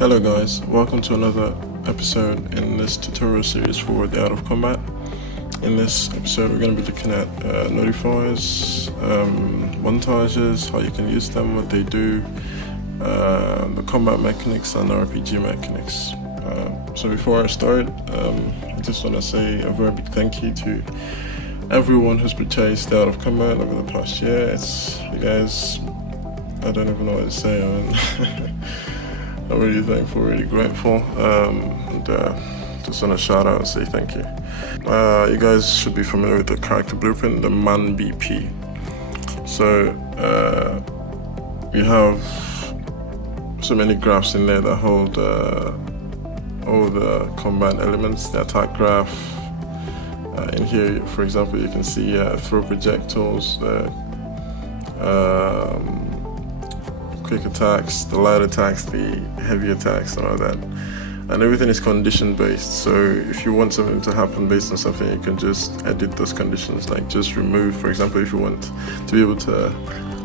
Hello guys, welcome to another episode in this tutorial series for the Art of Combat. In this episode we're going to be looking at notifies, montages, how you can use them, what they do, the combat mechanics and the RPG mechanics. So before I start, I just want to say a very big thank you to everyone who's purchased the Art of Combat over the past year. It's, you guys, I don't even know what to say. I'm really thankful, really grateful, and just want to shout out and say thank you. You guys should be familiar with the character blueprint, the Man BP. So we have so many graphs in there that hold all the combat elements, the attack graph. In here, for example, you can see throw projectiles, the quick attacks, the light attacks, the heavy attacks, and all that. And everything is condition based. So if you want something to happen based on something, you can just edit those conditions. Like just remove, for example, if you want to be able to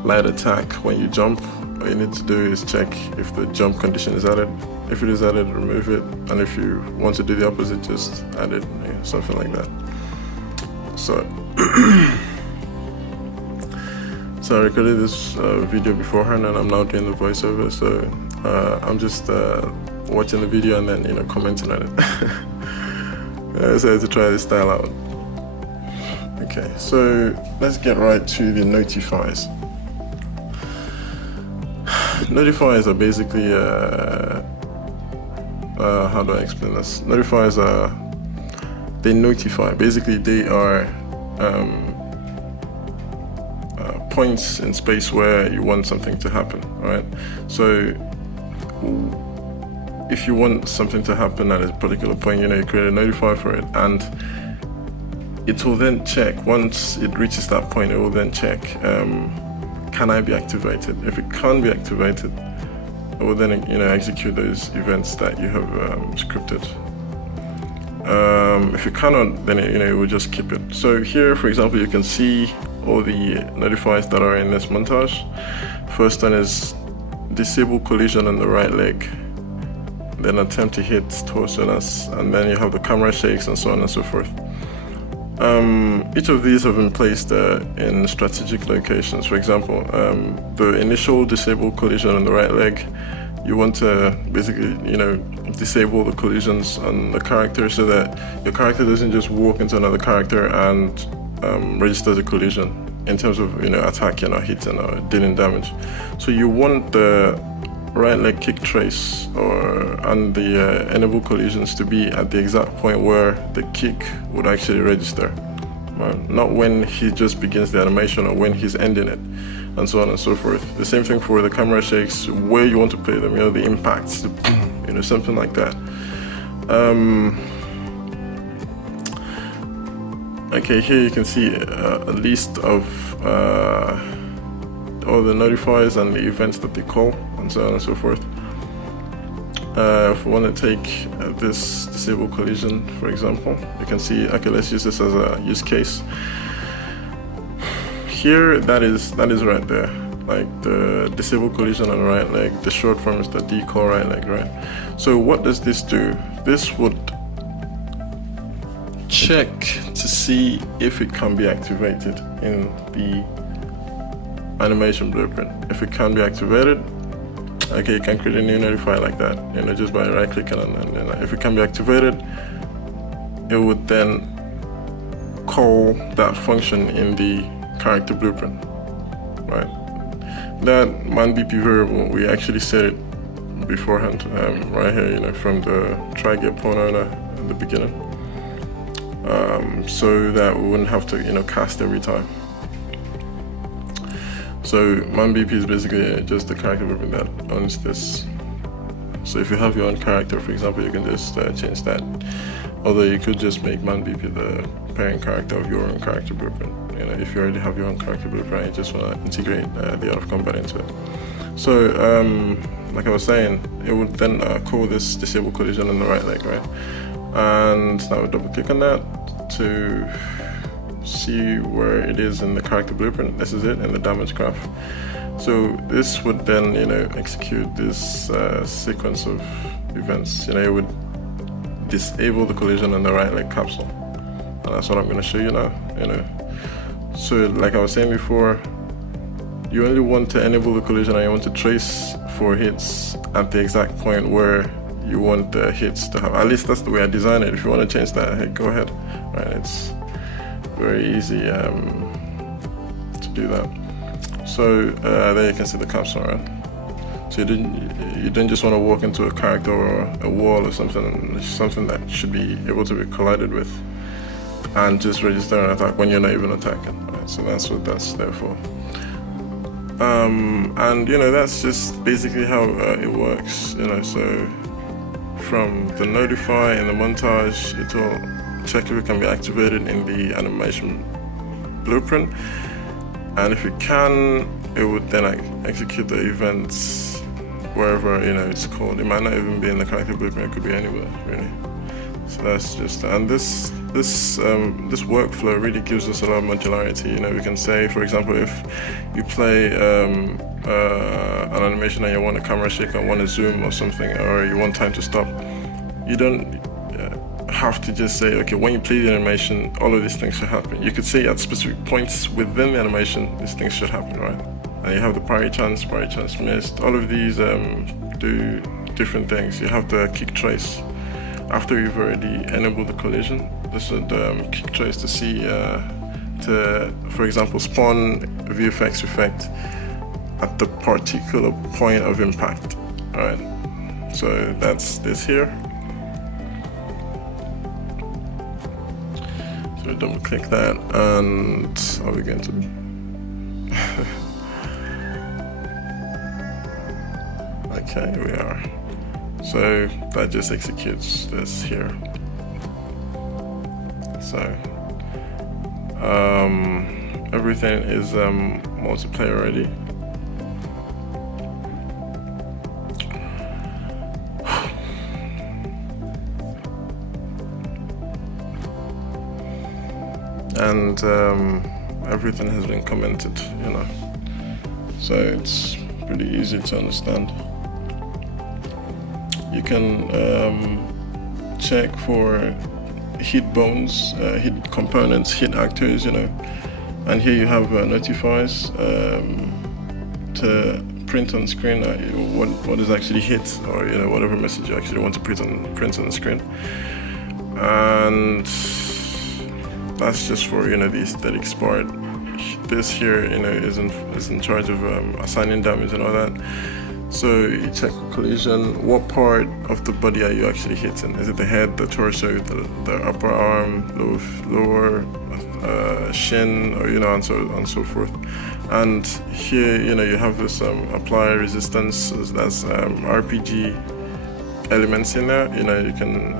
light attack when you jump, all you need to do is check if the jump condition is added. If it is added, remove it. And if you want to do the opposite, just add it, something like that. So So I recorded this video beforehand and I'm now doing the voiceover, so I'm just watching the video and then commenting on it. I decided to try this style out. Okay, so let's get right to the notifies. Notifies are basically how do I explain this? Notifies are, they notify. Basically they are points in space where you want something to happen, right? So if you want something to happen at a particular point, you create a notifier for it, and it will then check. Once it reaches that point, it will then check, can I be activated? If it can't be activated, it will then execute those events that you have scripted. If you cannot, then it will just keep it. So here, for example, you can see all the notifiers that are in this montage. First one is disable collision on the right leg, then attempt to hit torso, and then you have the camera shakes and so on and so forth. Each of these have been placed in strategic locations. For example, the initial disable collision on the right leg, you want to basically disable the collisions on the character so that your character doesn't just walk into another character and registers a collision in terms of attacking or hitting or dealing damage. So you want the right leg kick trace and the enable collisions to be at the exact point where the kick would actually register, right? Not when he just begins the animation or when he's ending it, and so on and so forth. The same thing for the camera shakes, where you want to play them, the impacts, the boom, something like that. Okay, here you can see a list of all the notifiers and the events that they call, and so on and so forth. If we want to take this disable collision, for example, you can see, okay, let's use this as a use case. Here, that is right there, like the disable collision on the right leg. The short form is the decall right leg, right? So what does this do? This would check to see if it can be activated in the animation blueprint. If it can be activated, okay, you can create a new notifier like that, just by right clicking on it. And if it can be activated, it would then call that function in the character blueprint, right? That Man BP variable, we actually set it beforehand, right here, from the try get pawn owner in the beginning. So that we wouldn't have to cast every time. So Man BP is basically just the character blueprint that owns this. So if you have your own character, for example, you can just change that. Although you could just make Man BP the parent character of your own character blueprint. If you already have your own character blueprint, you just want to integrate the Art of Combat into it. So like I was saying, it would then call this disable collision on the right leg, right? And now we double click on that to see where it is in the character blueprint. This is it in the damage graph. So this would then, you know, execute this sequence of events. You know, it would disable the collision on the right leg capsule, and that's what I'm going to show you now. You know, so like I was saying before, you only want to enable the collision and you want to trace for hits at the exact point where you want the hits to have. At least that's the way I design it. If you want to change that, hey, go ahead. Right, it's very easy to do that. So there you can see the capsule, right? So you didn't just want to walk into a character or a wall or something that should be able to be collided with and just register an attack when you're not even attacking. Right? So that's what that's there for. And you know, that's just basically how it works. You know, so from the notify and the montage, it will check if it can be activated in the animation blueprint, and if it can, it would then execute the events wherever, you know, it's called. It might not even be in the character blueprint, it could be anywhere really. So that's just, and this workflow really gives us a lot of modularity. You know, we can say, for example, if you play an animation and you want a camera shake and want to zoom or something, or you want time to stop, you don't have to just say, okay, when you play the animation, all of these things should happen. You could say at specific points within the animation, these things should happen, right? And you have the parry chance missed. All of these do different things. You have the kick trace. After you've already enabled the collision, this would kick trace to see, for example, spawn a VFX effect at the particular point of impact. Alright, so that's this here. So we double click that, and are we going to okay, we are. So that just executes this here. So everything is multiplayer ready. And everything has been commented, you know, so it's pretty easy to understand. You can check for hit bones, hit components, hit actors, you know, and here you have notifies to print on screen what is actually hit, or you know, whatever message you actually want to print on the screen. And that's just for, you know, the aesthetics part. This here, you know, is in charge of assigning damage and all that. So you check collision. What part of the body are you actually hitting? Is it the head, the torso, the upper arm, lower shin, or you know, and so forth. And here, you know, you have this apply resistance. That's RPG elements in there. You know, you can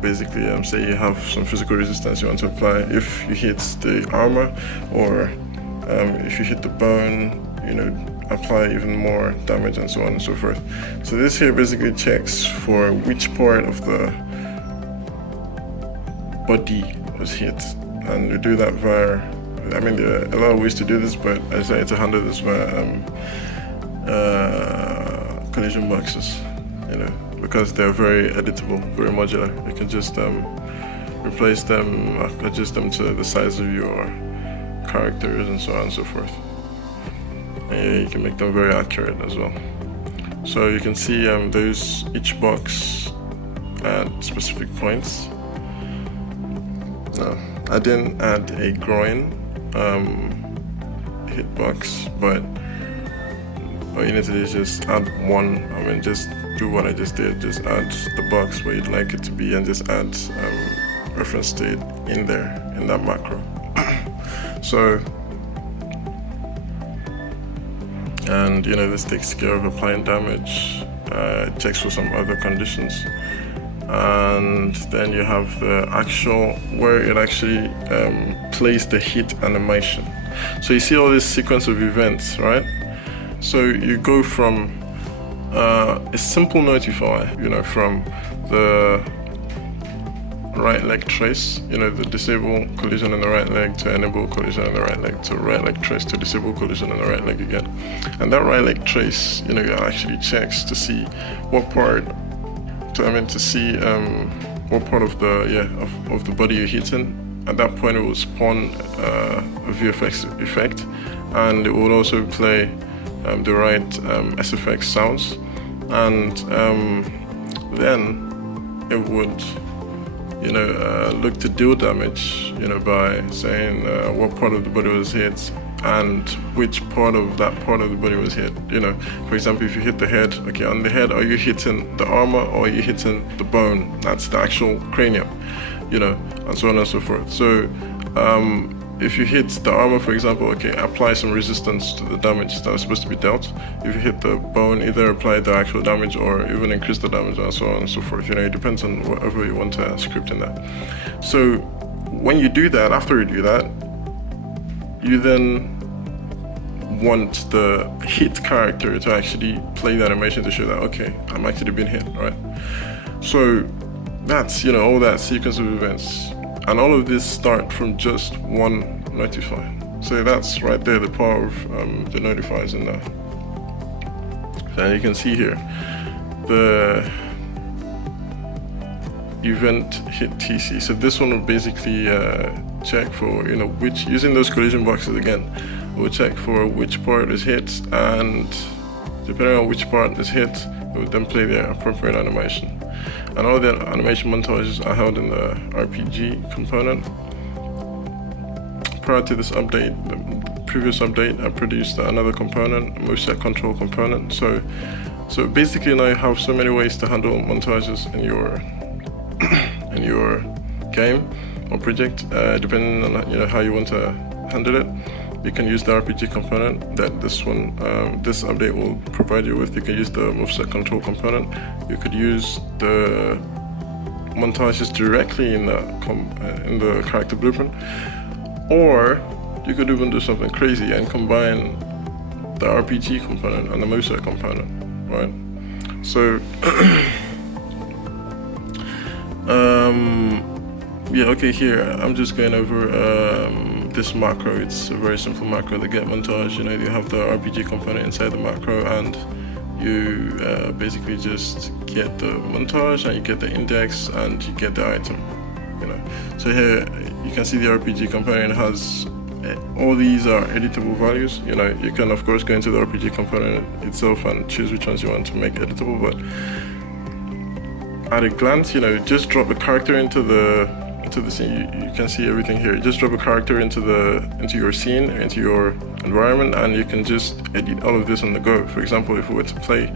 basically say you have some physical resistance you want to apply if you hit the armor, or if you hit the bone, you know, apply even more damage, and so on and so forth. So this here basically checks for which part of the body was hit, and we do that via, I mean, there are a lot of ways to do this, but I decided to handle this via collision boxes, you know, because they're very editable, very modular. You can just replace them, adjust them to the size of your characters, and so on and so forth. And you can make them very accurate as well. So you can see each box at specific points. No, I didn't add a groin hitbox, but all you need to do is just add one. I mean, just do what I just did. Just add the box where you'd like it to be, and just add reference to it in there, in that macro. So, and you know, this takes care of applying damage. It checks for some other conditions, and then you have the actual where it actually plays the hit animation. So you see all this sequence of events, right? So you go from a simple notify, you know, from the right leg trace, the disable collision in the right leg to enable collision in the right leg, to right leg trace to disable collision in the right leg again. And that right leg trace, it actually checks to see what part, to see what part of the body you're hitting. At that point, it will spawn a VFX effect, and it will also play the right SFX sounds, and then it would look to deal damage, by saying what part of the body was hit and which part of the body was hit. For example, if you hit the head, okay, on the head, are you hitting the armor or are you hitting the bone? That's the actual cranium, and so on and so forth. So if you hit the armor, for example, okay, apply some resistance to the damage that was supposed to be dealt. If you hit the bone, either apply the actual damage or even increase the damage, and so on and so forth. It depends on whatever you want to script in that. So when you do that, after you do that, you then want the hit character to actually play the animation to show that, okay, I'm actually being hit, right? So that's, all that sequence of events. And all of this start from just one notify. So that's right there, the power of the notifies in there. So you can see here, the event hit TC. So this one will basically check for, which, using those collision boxes again, we'll check for which part is hit, and depending on which part is hit, it will then play the appropriate animation. And all the animation montages are held in the RPG component. Prior to this update, the previous update, I produced another component, a moveset control component. So basically now you have so many ways to handle montages in your in your game or project, depending on how you want to handle it. You can use the RPG component that this update will provide you with. You can use the moveset control component. You could use the montages directly in the character blueprint, or you could even do something crazy and combine the RPG component and the moveset component, right? So okay, here I'm just going over this macro. It's a very simple macro, the get montage. You have the RPG component inside the macro, and you basically just get the montage and you get the index and you get the item. So here you can see the RPG component has all these are editable values. You can of course go into the RPG component itself and choose which ones you want to make editable, but at a glance, just drop the character into the scene. You can see everything here. Just drop a character into your scene, into your environment, and you can just edit all of this on the go. For example, if we were to play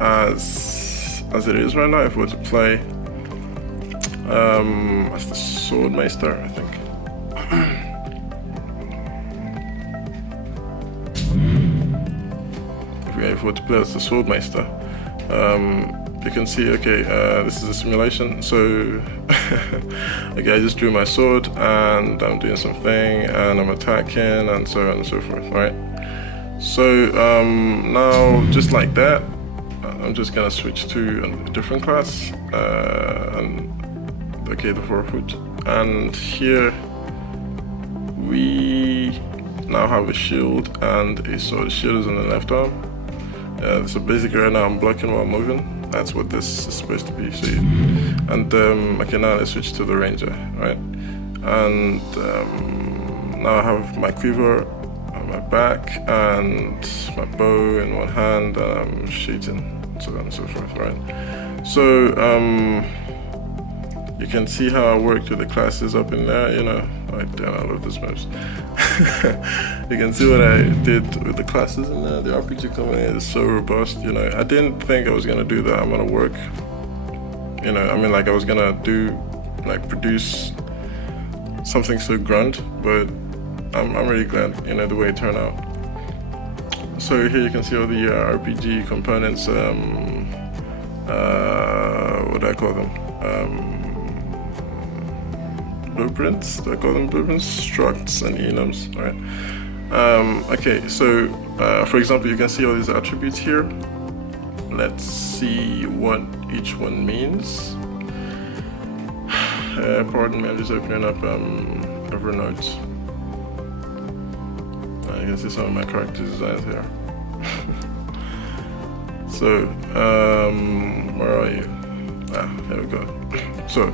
as it is right now, if we were to play as the Swordmeister, I think. If we were to play as the Swordmeister, you can see, okay, this is a simulation. So, okay, I just drew my sword and I'm doing something and I'm attacking and so on and so forth, right? So now, just like that, I'm just gonna switch to a different class, the 4-foot, and here we now have a shield and a sword. The shield is on the left arm. So basically right now I'm blocking while moving. That's what this is supposed to be. So okay, now let's switch to the ranger, right? And now I have my quiver on my back and my bow in one hand, and I'm shooting, so on and so forth, right? So you can see how I worked with the classes up in there, Right there, I love those moves. You can see what I did with the classes in there. The RPG component is so robust, I didn't think I was gonna do that amount of work. I was gonna produce something so grand, but I'm really glad, the way it turned out. So here you can see all the RPG components, what do I call them? Blueprints, do I call them blueprints? Structs and enums, right? Okay, so for example, you can see all these attributes here. Let's see what each one means. pardon me, I'm just opening up Evernote. I can see some of my character designs here. So, where are you? Here we go. So,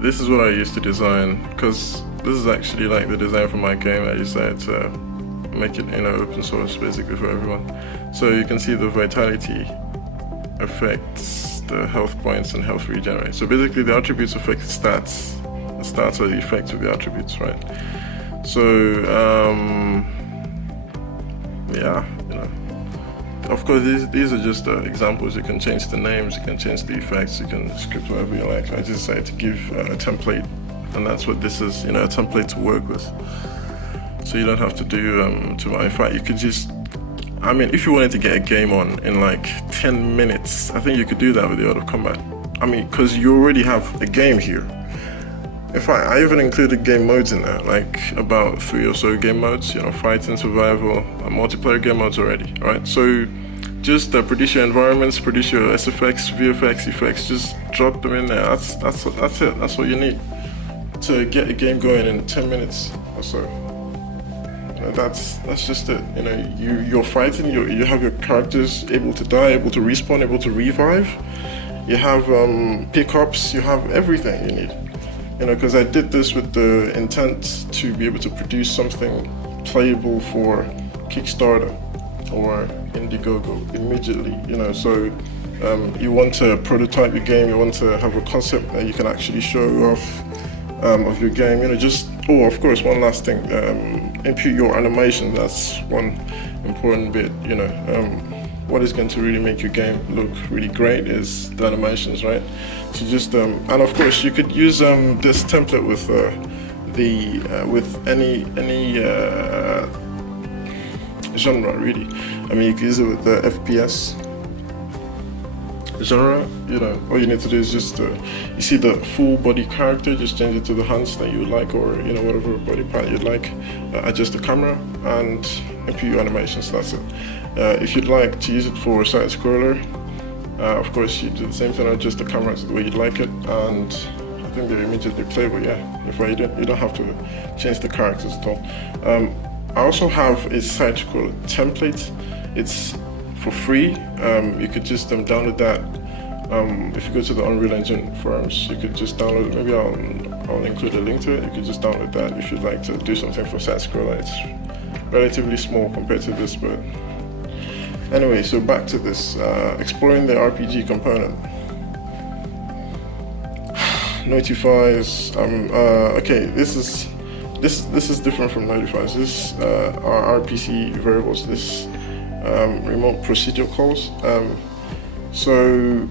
this is what I used to design, because this is actually like the design for my game. I decided to make it, open source basically for everyone. So you can see the vitality affects the health points and health regenerate. So basically the attributes affect stats. The stats are the effects of the attributes, right? So yeah, of course these are just examples. You can change the names, you can change the effects, you can script whatever you like. I just decided to give a template, and that's what this is, a template to work with. So you don't have to do too much. In fact, you could just, if you wanted to get a game on in like 10 minutes, I think you could do that with the Art of Combat. Because you already have a game here. In fact, I even included game modes in there, like about 3 or so game modes, fighting, survival, and multiplayer game modes already, alright? So just produce your environments, produce your SFX, VFX effects, just drop them in there. That's it, that's all you need to get a game going in 10 minutes or so. That's just it. You're fighting, you have your characters able to die, able to respawn, able to revive. You have pickups, you have everything you need. Because I did this with the intent to be able to produce something playable for Kickstarter or Indiegogo immediately. So you want to prototype your game, you want to have a concept that you can actually show off of your game. Of course, one last thing, impute your animation. That's one important bit. What is going to really make your game look really great is the animations, right? So just and of course you could use this template with with any genre really. You could use it with the FPS genre. All you need to do is just you see the full body character, just change it to the hands that you would like, or whatever body part you'd like. Adjust the camera and impute your animations. That's it. If you'd like to use it for side scroller, of course you do the same thing, adjust the camera to the way you'd like it, and I think they're immediately playable. Yeah, you don't have to change the characters at all. I also have a Sidescroller template. It's for free. You could just download that. If you go to the Unreal Engine forums, you could just download it. Maybe I'll include a link to it. You could just download that if you'd like to do something for Sidescroller. It's relatively small compared to this, but anyway, so back to this, exploring the RPG component. Notifies, okay, this is different from Notifies. This are RPC variables, this remote procedure calls. So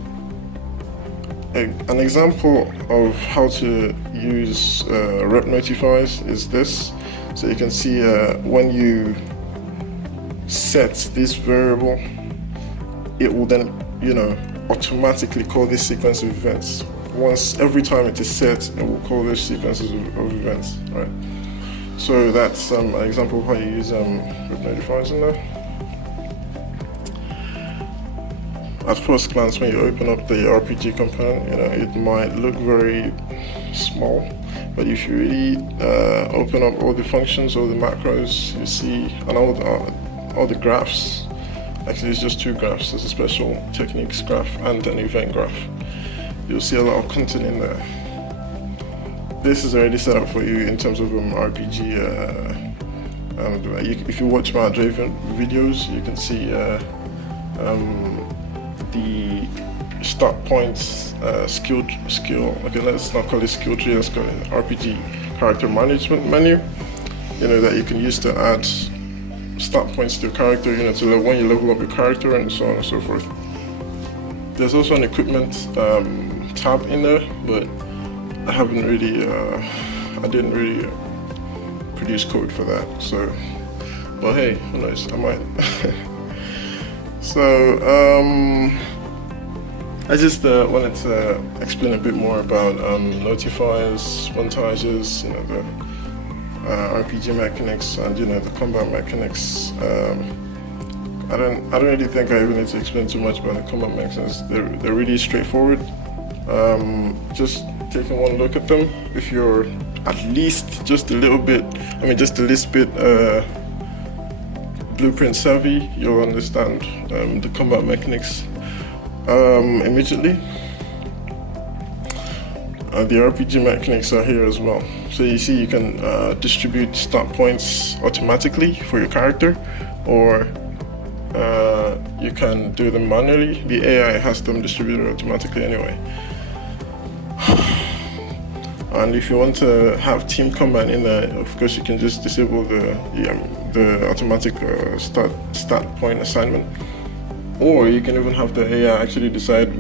an example of how to use rep notifies is this. So you can see when you set this variable, it will then automatically call this sequence of events. Every time it is set, it will call those sequences of events, right? So that's an example of how you use rep notifiers in there. At first glance, when you open up the RPG component, it might look very small, but if you really open up all the functions, all the macros, you see, and all the graphs. Actually, it's just 2 graphs. There's a special techniques graph and an event graph. You'll see a lot of content in there. This is already set up for you in terms of RPG. If you watch my Acknowledgments videos, you can see the start points, skill. Okay, let's not call it skill tree. Let's call it RPG character management menu. That you can use to add start points to your character. To when you level up your character and so on and so forth. There's also an equipment tab in there, but I didn't really produce code for that. So, but hey, who knows? I might. So I just wanted to explain a bit more about notifiers, montages, the RPG mechanics, and the combat mechanics. I don't really think I even need to explain too much about the combat mechanics. They're really straightforward. Just taking one look at them, if you're at least just a little bit, just the least bit blueprint savvy, you'll understand the combat mechanics immediately. The RPG mechanics are here as well. So you see you can distribute start points automatically for your character, or you can do them manually. The AI has them distributed automatically anyway. And if you want to have team combat in there, of course you can just disable the automatic start point assignment. Or you can even have the AI actually decide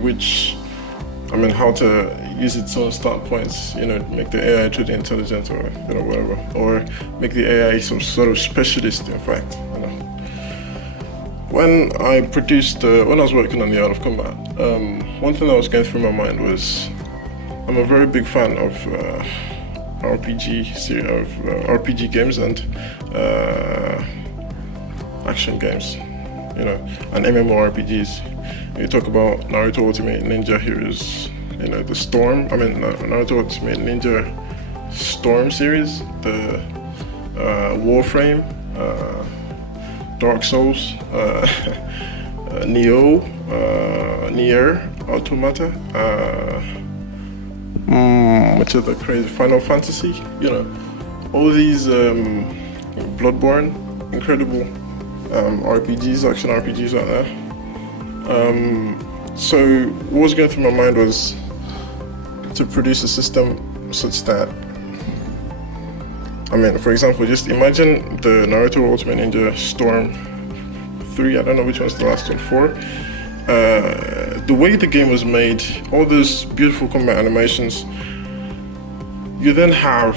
how to use its own start points, make the AI truly intelligent, or whatever, or make the AI some sort of specialist, in fact. When I was working on the Art of Combat, one thing that was going through my mind was, I'm a very big fan of RPG games and action games, and MMORPGs. You talk about Naruto Ultimate Ninja Heroes, the Storm. Naruto Ultimate Ninja Storm series, the Warframe, Dark Souls, Nier Automata, which is the crazy Final Fantasy. All these Bloodborne, incredible RPGs, action RPGs out there. So what was going through my mind was to produce a system such that, for example, just imagine the Naruto Ultimate Ninja Storm 3, I don't know which one's the last one, 4. The way the game was made, all those beautiful combat animations, you then have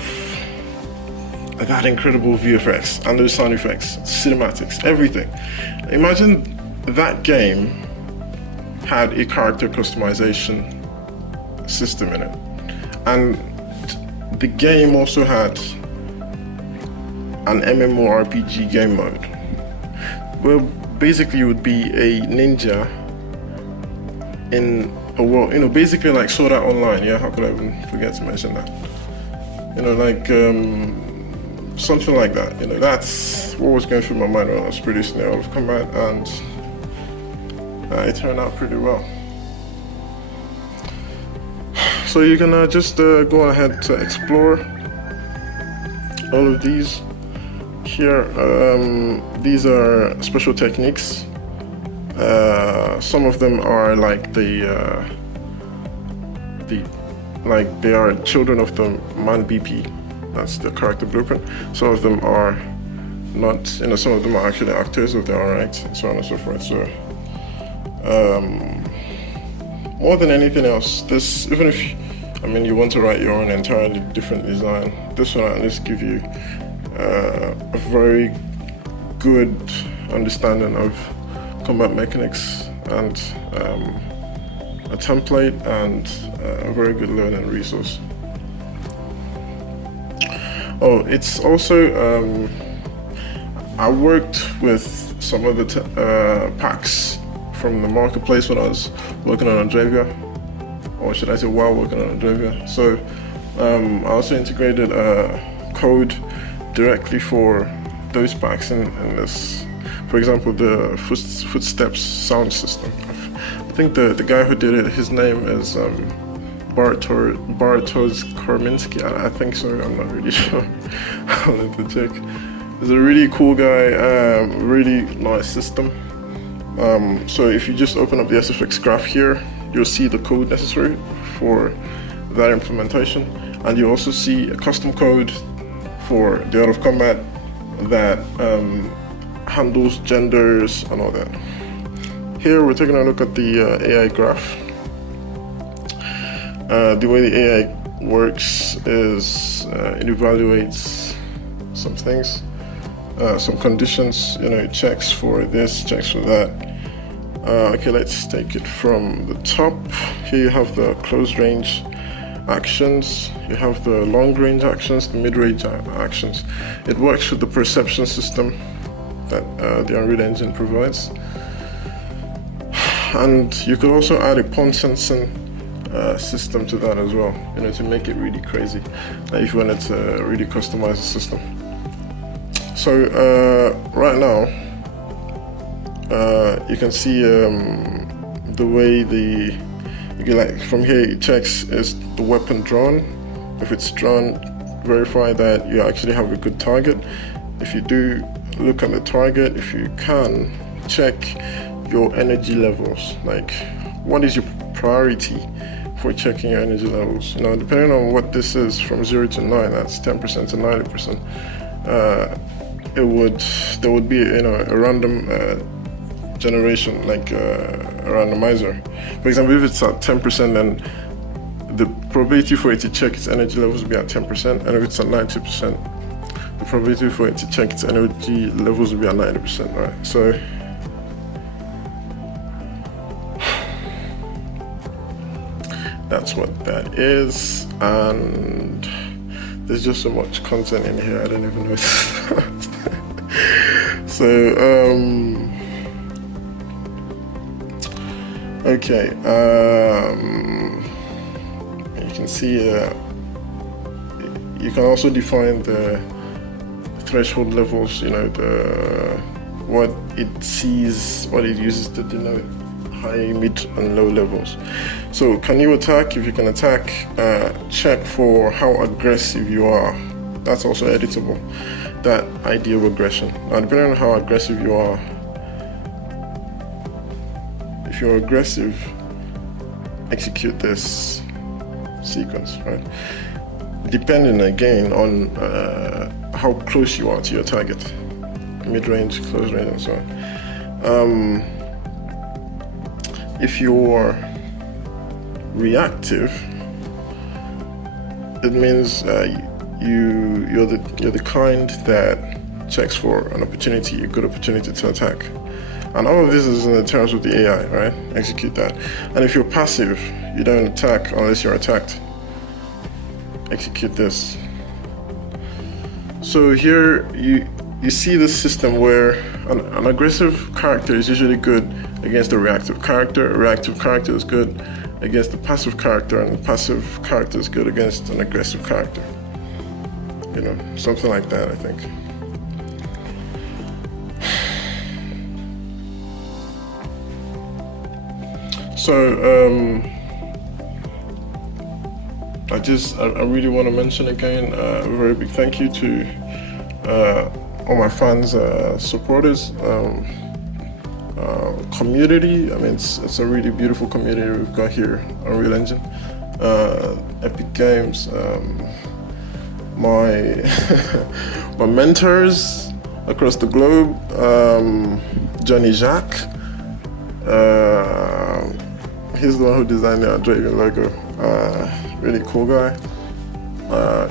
that incredible VFX and those sound effects, cinematics, everything. Imagine that game had a character customization system in it, and the game also had an MMORPG game mode, where basically you would be a ninja in a world, basically like Sword Art Online. Yeah, how could I even forget to mention that? Something like that. That's what was going through my mind when I was producing the Art of Combat, and it turned out pretty well. So you can just go ahead to explore all of these. Here, these are special techniques. Some of them are like they are children of the man BP. That's the character blueprint. Some of them are not. Some of them are actually actors of their own right, and so on and so forth. So, more than anything else, this, even if you want to write your own entirely different design, this will at least give you a very good understanding of combat mechanics and a template and a very good learning resource. Oh, it's also, I worked with some of the packs from the marketplace when I was working on Andravia, or should I say while working on Andravia. So I also integrated code directly for those packs in this. For example, the footsteps sound system. I think the guy who did it, his name is Bartosz Korminski. I think so, I'm not really sure. I'll have to check. He's a really cool guy, really nice system. So if you just open up the SFX graph here, you'll see the code necessary for that implementation, and you also see a custom code for the Art of Combat that handles genders and all that. Here we're taking a look at the AI graph. The way the AI works is it evaluates some things, some conditions, it checks for this, checks for that. Okay, let's take it from the top. Here you have the close range actions, you have the long range actions, the mid range actions. It works with the perception system that the Unreal Engine provides. And you could also add a pawn sensing system to that as well, you know, to make it really crazy, if you wanted to really customize the system. So right now you can see the way you can, like, from here it checks is the weapon drawn. If it's drawn, verify that you actually have a good target. If you do, look at the target. If you can, check your energy levels, like what is your priority for checking your energy levels. You know, depending on what this is, from 0 to 9, that's 10% to 90%. There would be, you know, a random generation, like a randomizer. For example, if it's at 10%, then the probability for it to check its energy levels will be at 10%, and if it's at 90%, the probability for it to check its energy levels will be at 90%, right? So that's what that is, and there's just so much content in here, I don't even know where to start. So, okay, you can see, you can also define the threshold levels, you know, what it sees, what it uses to denote high, mid, and low levels. So can you attack? If you can attack, check for how aggressive you are. That's also editable, that ID of aggression. Now, depending on how aggressive you are, if you're aggressive, execute this sequence, right? Depending again on how close you are to your target, mid-range, close range, and so on. If you're reactive, it means you're the kind that checks for an opportunity, a good opportunity to attack. And all of this is in the terms of the AI, right? Execute that. And if you're passive, you don't attack unless you're attacked. Execute this. So here you see this system where an aggressive character is usually good against a reactive character. A reactive character is good against the passive character, and the passive character is good against an aggressive character. You know, something like that, I think. So I really want to mention again a very big thank you to all my fans, supporters, community. I mean, it's a really beautiful community we've got here on Unreal Engine. Epic Games, my my mentors across the globe, Johnny Jacques. He's the one who designed the Dragon logo. Really cool guy.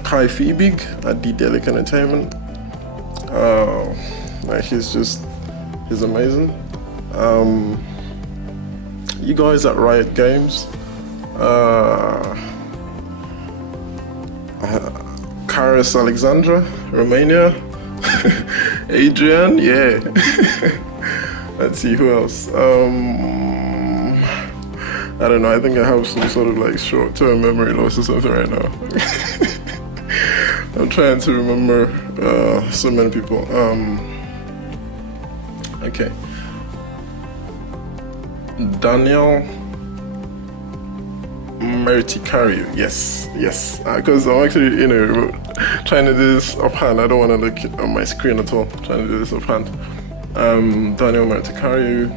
Kai Fiebig at D-Delic Entertainment. Like he's amazing. You guys at Riot Games. Karis Alexandra, Romania. Adrian, yeah. Let's see who else. I don't know, I think I have some sort of like short-term memory loss or something right now. I'm trying to remember so many people. Okay. Daniel Merticariu, yes, because I'm actually, you know, trying to do this offhand. I don't want to look on my screen at all. I'm trying to do this offhand. Daniel Merticariu.